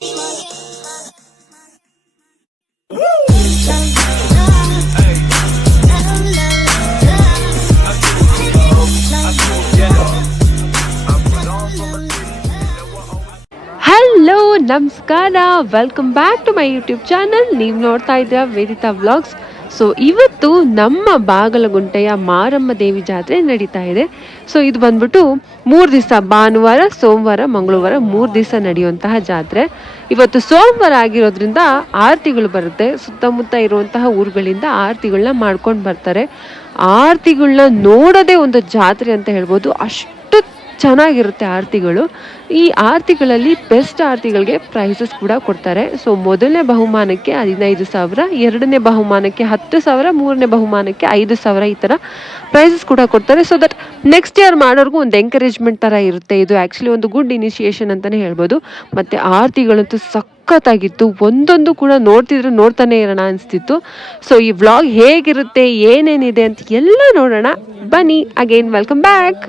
Hello ನಮಸ್ಕಾರ, welcome back to my YouTube channel. ನೀವು ನೋಡ್ತಾ ಇದ್ದೀರಾ ವೇದಿತಾ ವ್ಲಾಗ್ಸ್. ಸೊ ಇವತ್ತು ನಮ್ಮ ಬಾಗಲಗುಂಟೆಯ ಮಾರಮ್ಮ ದೇವಿ ಜಾತ್ರೆ ನಡೀತಾ ಇದೆ. ಸೊ ಇದು ಬಂದ್ಬಿಟ್ಟು 3 ದಿವಸ, ಭಾನುವಾರ, ಸೋಮವಾರ, ಮಂಗಳವಾರ 3 ದಿವಸ ನಡೆಯುವಂತಹ ಜಾತ್ರೆ. ಇವತ್ತು ಸೋಮವಾರ ಆಗಿರೋದ್ರಿಂದ ಆರತಿಗಳು ಬರುತ್ತೆ. ಸುತ್ತಮುತ್ತ ಇರುವಂತಹ ಊರುಗಳಿಂದ ಆರತಿಗಳನ್ನ ಮಾಡ್ಕೊಂಡು ಬರ್ತಾರೆ. ಆರತಿಗಳನ್ನ ನೋಡೋದೇ ಒಂದು ಜಾತ್ರೆ ಅಂತ ಹೇಳ್ಬೋದು. ಅಷ್ಟು ಚೆನ್ನಾಗಿರುತ್ತೆ ಆರತಿಗಳು. ಈ ಆರತಿಗಳಲ್ಲಿ ಬೆಸ್ಟ್ ಆರತಿಗಳಿಗೆ ಪ್ರೈಸಸ್ ಕೂಡ ಕೊಡ್ತಾರೆ. ಸೊ ಮೊದಲನೇ ಬಹುಮಾನಕ್ಕೆ 15,000, ಎರಡನೇ ಬಹುಮಾನಕ್ಕೆ 10,000, ಮೂರನೇ ಬಹುಮಾನಕ್ಕೆ 5,000 ಈ ಥರ ಪ್ರೈಸಸ್ ಕೂಡ ಕೊಡ್ತಾರೆ. ಸೊ ದಟ್ ನೆಕ್ಸ್ಟ್ ಇಯರ್ ಮಾಡೋರ್ಗೂ ಒಂದು ಎಂಕರೇಜ್ಮೆಂಟ್ ಥರ ಇರುತ್ತೆ. ಇದು ಆ್ಯಕ್ಚುಲಿ ಒಂದು ಗುಡ್ ಇನಿಷಿಯೇಷನ್ ಅಂತಲೇ ಹೇಳ್ಬೋದು. ಮತ್ತು ಆರತಿಗಳಂತೂ ಸಖತ್ತಾಗಿತ್ತು. ಒಂದೊಂದು ಕೂಡ ನೋಡ್ತಾನೆ ಇರೋಣ ಅನಿಸ್ತಿತ್ತು. ಸೊ ಈ ವ್ಲಾಗ್ ಹೇಗಿರುತ್ತೆ, ಏನೇನಿದೆ ಅಂತ ಎಲ್ಲ ನೋಡೋಣ ಬನ್ನಿ. Again welcome back.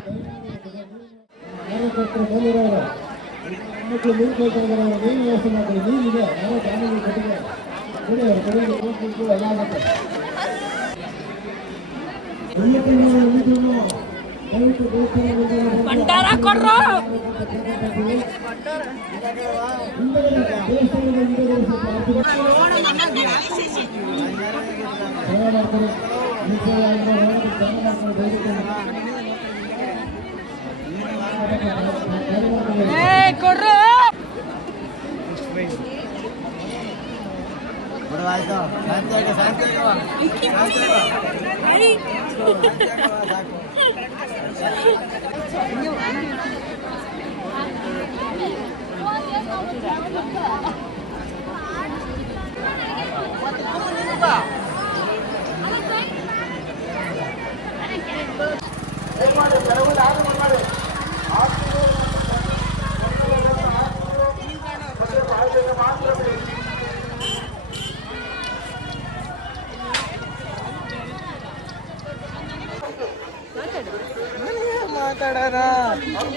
ಭಂಡಾರ ಕೊಡ್ರು ಕೊಡ್ರು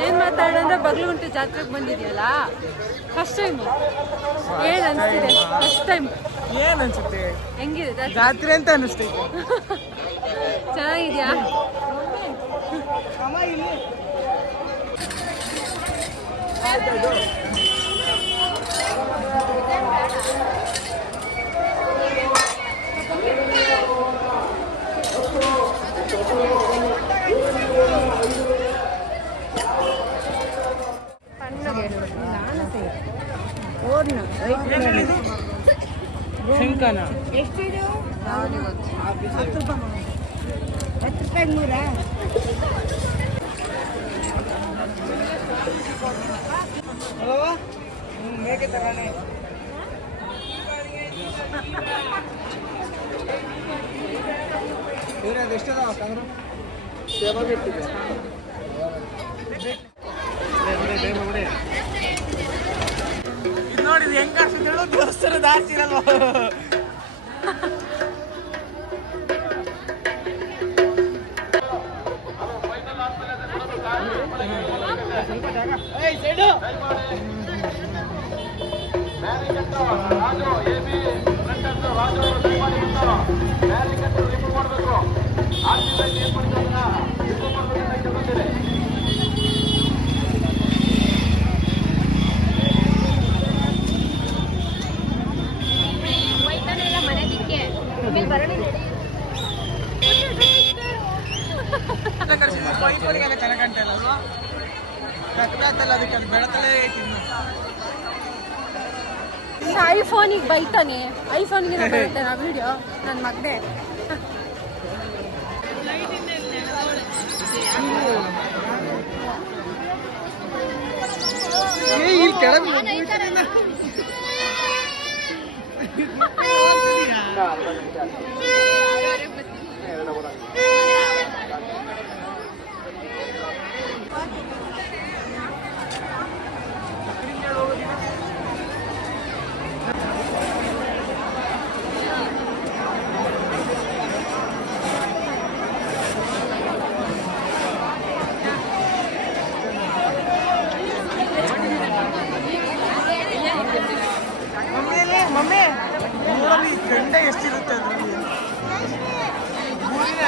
ಏನ್ ಮಾತಾಡಂದ್ರೆ ಬಗ್ಲುಗುಂಟೆ ಜಾತ್ರೆಗೆ ಬಂದಿದ್ಯಲ್ಲ, ಫಸ್ಟ್ ಟೈಮ್ ಏನ್ ಅನ್ಸ್ತಿದೆ? ಫಸ್ಟ್ ಟೈಮ್ ಏನ್ ಅನ್ಸುತ್ತೆ? ಹೆಂಗಿದೆ ಜಾತ್ರೆ ಅಂತ ಅನಿಸ್ತೈತೆ. ಚೆನ್ನಾಗಿದ್ಯಾ? ಎಷ್ಟಿದು? 10 ರೂಪಾಯಿ ಮೂರ. ಮೇಕೆ ತರಾನೆ ಎಷ್ಟದ ಕಂದ್ರು ಸೇವಾ ಬಿಟ್ಟಿದೆ. ನೋಡಿದ್ ಹೆಂಗ್ ಕಾಣಿಸ್ತದೆ ಹೇಳು, ದೇವಸ್ಥಾನದ ಆರ್ತಿ ಇರಲ್ವಾ? ಐಫೋನಿಗೆ ಬೈತಾನೆ, ಐಫೋನ್ಗೆ ಬರುತ್ತೆ ನಾ ವಿಡಿಯೋ ನನ್ನ ಮಗನೇ.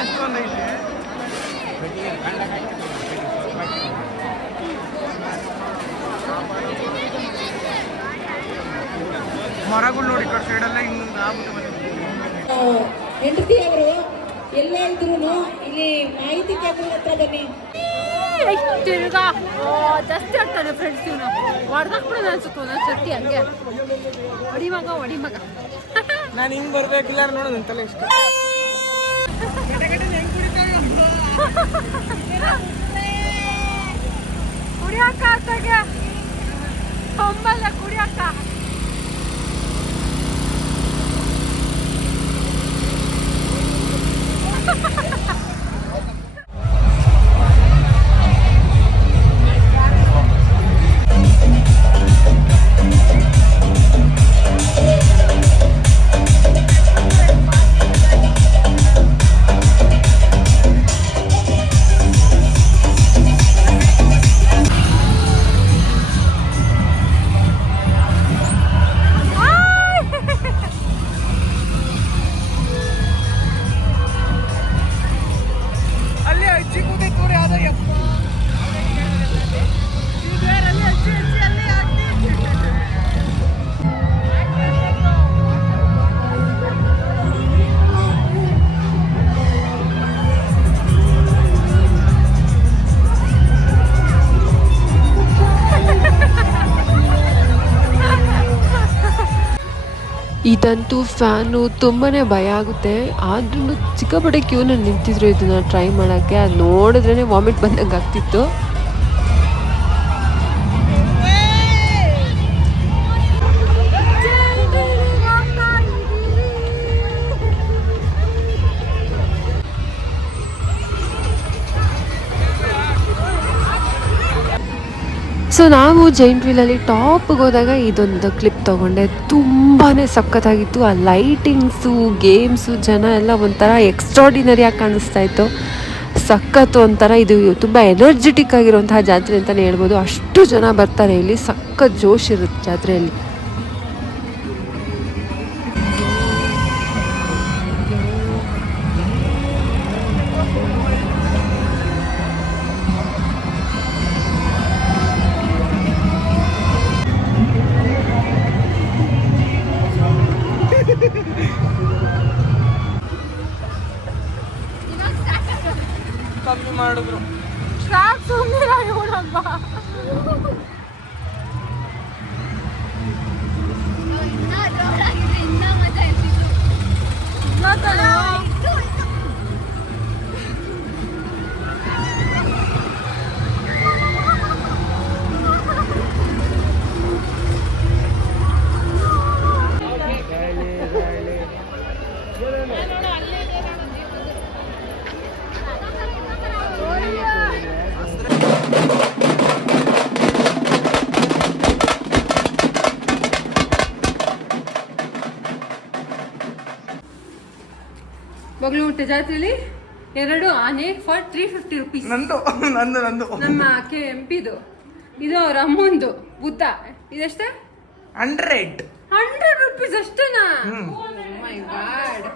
ಅಷ್ಟೊಂದು ಐತೆ. ಮರಗಳು ನೋಡಿ ಕಡೆ ಸೈಡೆಲ್ಲ ಹಿಂಗೆ ಆಗ್ಬಿಟ್ಟು ಹೆಂಡತಿಯವರು ಎಲ್ಲ ಇದ್ರು ಇಲ್ಲಿ ಮಾಹಿತಿ ಕೇಂದ್ರ ಹತ್ರ ಬನ್ನಿ. ತಿರ್ಗಾ ಜಾಸ್ತಿ ಆಗ್ತಾನೆ ಫ್ರೆಂಡ್ಸ್ ಇವನು ಹೊಡೆದಾಕ್ಬಿಡೋದು ಅನ್ಸುತ್ತೆ ಒಂದೊಂದು ಸರ್ತಿ ಹಂಗೆ ಹೊಡಿ ಮಗ ನಾನು ಹಿಂಗೆ ಬರ್ಬೇಕಿಲ್ಲ ನೋಡು ನನ್ನ ತಲೆ ಇಷ್ಟ ಕುಡಿಯಕ್ಕ ಆತಾಗೆ ಹೊಂಬಲ್ಲ ಕುಡಿಯಕ್ಕ. ಇದಂತೂ ಫ್ಯಾನು ತುಂಬಾ ಭಯ ಆಗುತ್ತೆ. ಆದ್ರೂ ಸಿಕ್ಕಾಪಟ್ಟೆ ಕ್ಯೂನಲ್ಲಿ ನಿಂತಿದ್ರು ಇದನ್ನು ಟ್ರೈ ಮಾಡೋಕ್ಕೆ. ಅದು ನೋಡಿದ್ರೇ ವಾಮಿಟ್ ಬಂದಂಗೆ ಆಗ್ತಿತ್ತು. ಸೊ ನಾವು ಜೈಂಟ್ ವೀಲಲ್ಲಿ ಟಾಪ್ಗೆ ಹೋದಾಗ ಇದೊಂದು ಕ್ಲಿಪ್ ತೊಗೊಂಡೆ. ತುಂಬಾ ಸಖತ್ತಾಗಿತ್ತು. ಆ ಲೈಟಿಂಗ್ಸು, ಗೇಮ್ಸು, ಜನ ಎಲ್ಲ ಒಂಥರ ಎಕ್ಸ್ಟ್ರಾಡಿನರಿಯಾಗಿ ಕಾಣಿಸ್ತಾ ಇತ್ತು. ಸಖತ್ತು ಒಂಥರ ಇದು ತುಂಬ ಎನರ್ಜೆಟಿಕ್ ಆಗಿರುವಂತಹ ಜಾತ್ರೆ ಅಂತಲೇ ಹೇಳ್ಬೋದು. ಅಷ್ಟು ಜನ ಬರ್ತಾರೆ ಇಲ್ಲಿ. ಸಖತ್ ಜೋಶ್ ಇರುತ್ತೆ ಜಾತ್ರೆಯಲ್ಲಿ. ಕಮ್ಮಿ ಮಾಡಿದ್ರು ಮಗಳು ಊಟ ಜಾತ್ರೆಯಲ್ಲಿ 2 ಆನೆ ಫಾರ್ 350 ರುಪೀಸ್. ನಂದು ನಮ್ಮ MP ಇದು ಅವ್ರ ಅಮ್ಮಂದು ಬುದ್ಧ. ಇದೆಷ್ಟೇ? 100 ರುಪೀಸ್ ಅಷ್ಟೇನಾ? ಮೈ ಗಾಡ್.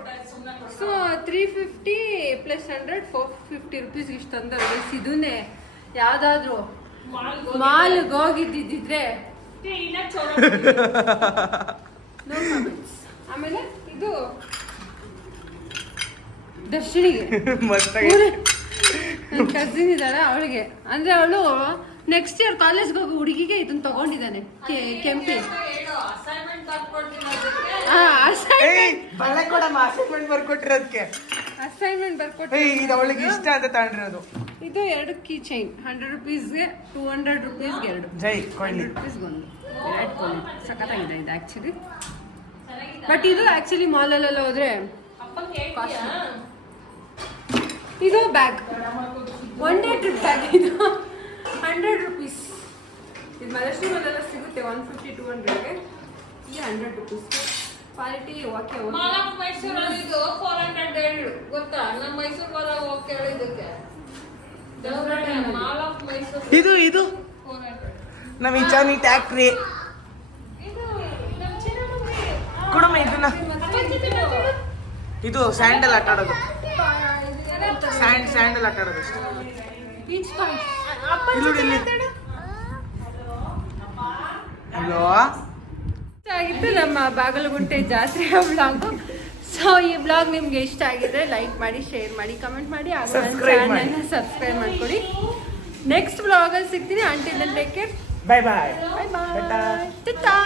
ಸೊ 350 ಪ್ಲಸ್ 100 450 ರುಪೀಸ್ ಇಷ್ಟು ತಂದ್ರೆ ಇದನ್ನೇ ಯಾವ್ದಾದ್ರು ಮಾಲ್ಗೆ ಹೋಗಿದ್ದಿದ್ರೆ ನೋ ಕಮೆಂಟ್ಸ್. ಆಮೇಲೆ ಇದು ದರ್ಶನಿಗೆ ನನ್ನ ಕಸಿನ್ ಇದ್ದಾಳೆ ಅವಳಿಗೆ, ಅಂದ್ರೆ ಅವಳು ನೆಕ್ಸ್ಟ್ ಇಯರ್ ಕಾಲೇಜ್ಗೆ ಹೋಗೋ ಹುಡುಗಿಗೆ ಇದನ್ನ ತಗೊಂಡಿದ್ದಾನೆ. ಕೆಂಪಿ ಅಸೈನ್ಮೆಂಟ್ ಬರ್ಕೊಟ್ಟು ಅವಳಿಗೆ ಇಷ್ಟ ಅಂತ ತಗೊಂಡಿರೋದು. ಇದು 2 ಕೀ ಚೈನ್ 100 ರುಪೀಸ್ಗೆ 200 ರುಪೀಸ್ಗೆ 2. ಜೈ ಕೊಹ್ಲಿ 100 ರುಪೀಸ್ಗೊಂದು. ವಿರಾಟ್ ಕೊಹ್ಲಿ ಸಖತ್ತಾಗಿದೆ ಇದು ಆ್ಯಕ್ಚುಲಿ. ಬಟ್ ಇದು ಆ್ಯಕ್ಚುಲಿ ಮಾಲಲ್ಲೆಲ್ಲ ಹೋದ್ರೆ ಇದು ಬ್ಯಾಗ್ 1 ಡೇ ಟ್ರಿಪ್ ಬ್ಯಾಗ್. ಇದು 100 ರುಪೀಸ್. ಇದು ಮಹಾರಾಷ್ಟ್ರ ಮೇಲೆಲ್ಲ ಸಿಗುತ್ತೆ 150-200ಗೆ. ಇಲ್ಲಿ 100 ರುಪೀಸ್ ಕ್ವಾಲಿಟಿ. ಓಕೆ ಮೈಸೂರಲ್ಲಿ ಇದು 400 ಗೊತ್ತಾ? ನಮ್ಮ ಮೈಸೂರು ಬರೋ ಓಕೆ ಇದಕ್ಕೆ ಮಾಲ್ ಆಫ್ ಮೈಸೂರು ಇದು 400. ನಮ್ಮ ಇಚಾನಿ ಟ್ಯಾಕ್ಟ್ರಿ ಇದು ನಮ್ಮ ಚಿನ್ನಮಂಗ್ರಿ ಕೊಡಮ್ಮ ಇದನ್ನ. ಇದು ಸ್ಯಾಂಡಲ್ ಆಟ ಆಡೋದು. ಸ್ಯಾಂಡಲ್ ಆಟ ಆಡೋದು ಅಷ್ಟೇ. ಈಚ್ ಪಾಯಿಂಟ್ ಇಲ್ಲಿ ನೋಡಿ, ಇಲ್ಲಿ. ಹಲೋ, ಆಗಿತ್ತು ನಮ್ಮ ಬಾಗಲಗುಂಟೆ ಜಾತ್ರೆಯ ವ್ಲಾಗು. ಸೊ ಈ ವ್ಲಾಗ್ ನಿಮ್ಗೆ ಇಷ್ಟ ಆಗಿದ್ರೆ ಲೈಕ್ ಮಾಡಿ, ಶೇರ್ ಮಾಡಿ, ಕಮೆಂಟ್ ಮಾಡಿ, ಹಾಗೂ ನನ್ನ ಚಾನಲ್ನ ಸಬ್ಸ್ಕ್ರೈಬ್ ಮಾಡ್ಕೊಡಿ. ನೆಕ್ಸ್ಟ್ ವ್ಲಾಗಲ್ಲಿ ಸಿಗ್ತೀನಿ. Until then take care. Bye bye. Bye bye. Tata.